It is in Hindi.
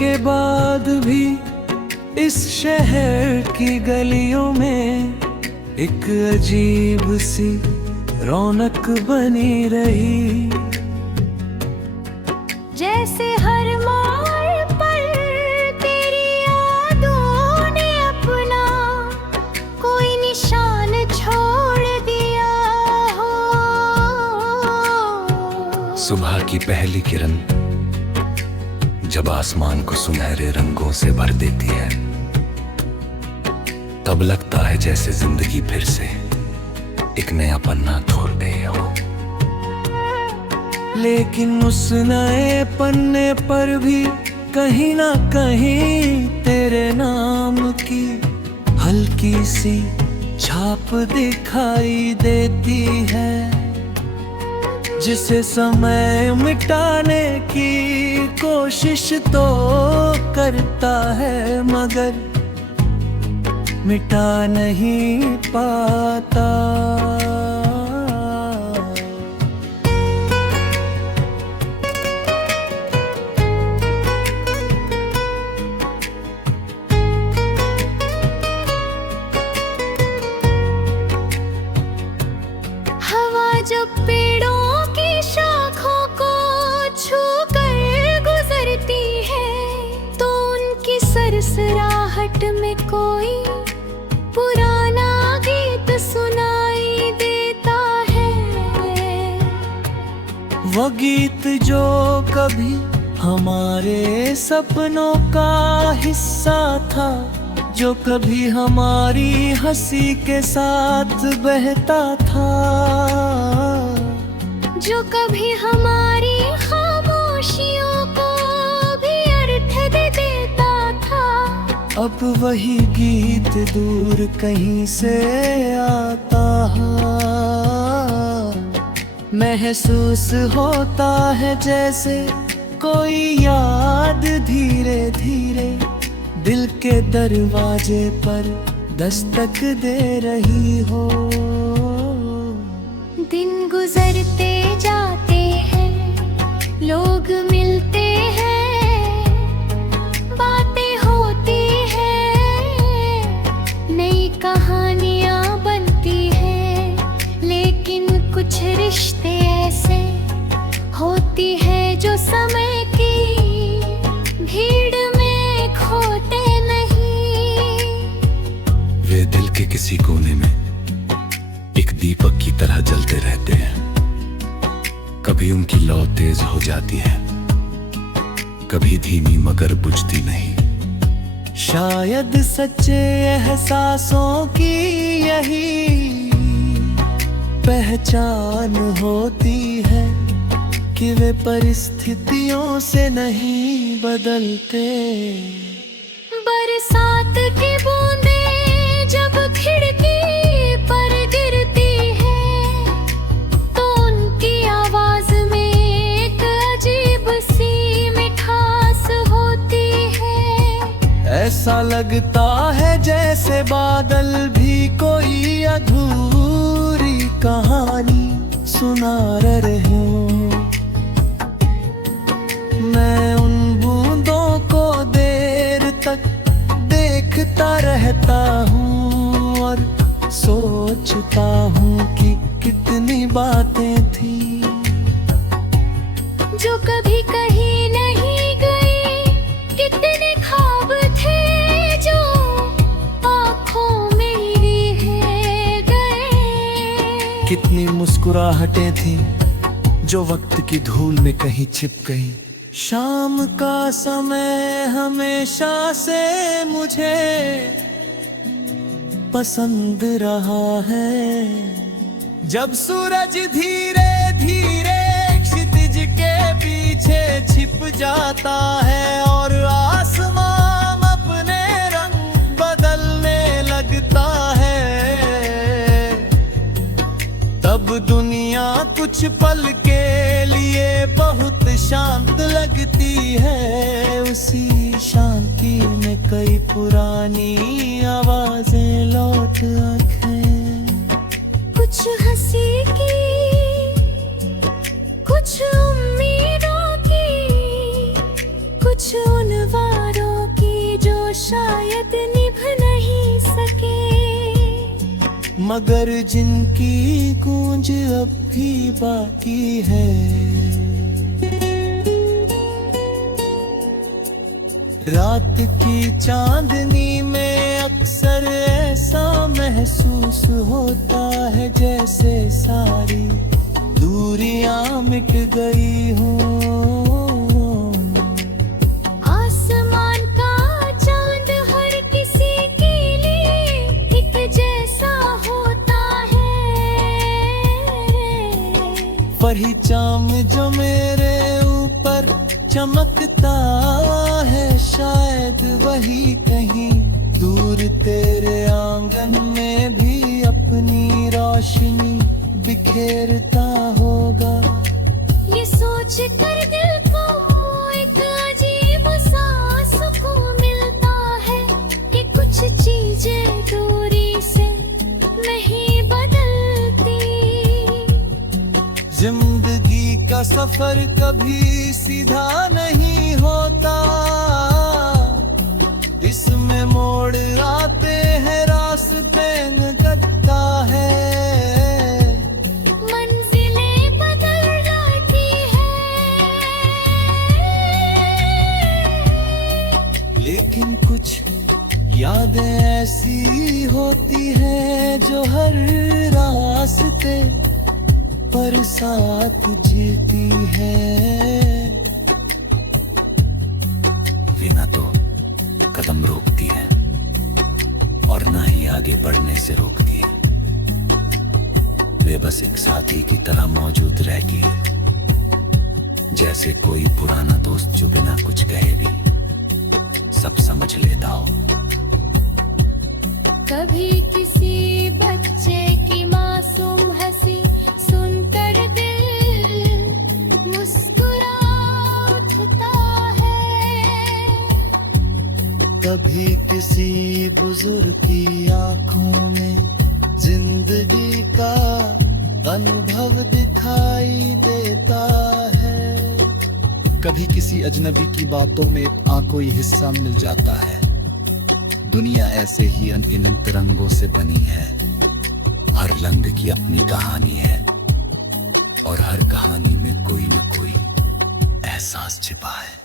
के बाद भी इस शहर की गलियों में एक अजीब सी रौनक बनी रही। जैसे हर मोड़ पर तेरी यादों ने अपना कोई निशान छोड़ दिया हो। सुबह की पहली किरण जब आसमान को सुनहरे रंगों से भर देती है, तब लगता है जैसे जिंदगी फिर से एक नया पन्ना खोल गई हो। लेकिन उस नए पन्ने पर भी कहीं ना कहीं तेरे नाम की हल्की सी छाप दिखाई देती है, जिसे समय मिटाने की कोशिश तो करता है मगर मिटा नहीं पाता। हवा जो पेड़ों की शाखों को छू कर गुजरती है, तो उनकी सरसराहट में कोई पुराना गीत सुनाई देता है। वो गीत जो कभी हमारे सपनों का हिस्सा था, जो कभी हमारी हंसी के साथ बहता था, जो कभी हमारी खामोशियों को भी अर्थ दे देता था। अब वही गीत दूर कहीं से आता है। महसूस होता है जैसे कोई याद धीरे धीरे दिल के दरवाजे पर दस्तक दे रही हो। दिन गुजरते जाते हैं, लोग मिलते हैं, बातें होती हैं, नई कहानियां बनती हैं। लेकिन कुछ रिश्ते ऐसे होती है जो समय की भीड़ में खोते नहीं। वे दिल के किसी कोने में एक दीपक की तरह जलते रहते हैं। कभी उनकी लौ तेज हो जाती है, कभी धीमी मगर बुझती नहीं। शायद सच्चे एहसासों की यही पहचान होती है कि वे परिस्थितियों से नहीं बदलते। बरसात की बूंदें जब खिड़की पर गिरती है, तो उनकी आवाज में एक अजीब सी मिठास होती है। ऐसा लगता है जैसे बादल भी कोई अधूरी कहानी सुना रहे हों। मैं उन बूंदों को देर तक देखता रहता हूँ और सोचता हूँ कि कितनी बातें थी जो कभी कहीं नहीं गई, कितने ख्वाब थे जो आँखों में ही रह गए। कितनी मुस्कुराहटें थी जो वक्त की धूल में कहीं छिप गई। शाम का समय हमेशा से मुझे पसंद रहा है, जब सूरज धीरे धीरे क्षितिज के पीछे छिप जाता है और आसमान अपने रंग बदलने लगता है। तब दुनिया कुछ पल के लिए बहुत शांत लगती है। उसी शांति में कई पुरानी आवाजें लौट आंखें, कुछ हंसी की, कुछ उम्मीदों की, कुछ उन मगर जिनकी गूंज अब भी बाकी है। रात की चांदनी में अक्सर ऐसा महसूस होता है जैसे सारी दूरियां मिट गई हूँ। आसमान का चांद हर किसी के लिए एक जैसा होता है, वही चाम जो मेरे ऊपर चमकता है, शायद वही कहीं दूर तेरे आंगन में भी अपनी रोशनी बिखेरता होगा। ये सोच कर दिल को एक अजीब सा सुकून मिलता है कि कुछ चीजें दूरी से नहीं बदलती। जिंदगी का सफर कभी सीधा नहीं होता, इसमें मोड़ आते हैं, रास्ते कटता है, मंजिलें बदल जाती है, लेकिन कुछ यादें ऐसी होती हैं जो हर रास्ते पर साथ जीती है। वे ना तो कदम रोकती है और ना ही आगे बढ़ने से रोकती है। वे बस एक साथी की तरह मौजूद रहती है, जैसे कोई पुराना दोस्त जो बिना कुछ कहे भी सब समझ लेता हो। कभी किसी बच्चे की मासूम हंसी सुनकर दिल मुस्कुरा उठता है, कभी किसी बुजुर्ग की आंखों में जिंदगी का अनुभव दिखाई देता है, कभी किसी अजनबी की बातों में कोई हिस्सा मिल जाता है। दुनिया ऐसे ही अनगिनत रंगों से बनी है, हर रंग की अपनी कहानी है और हर कहानी में कोई न कोई एहसास छिपा है।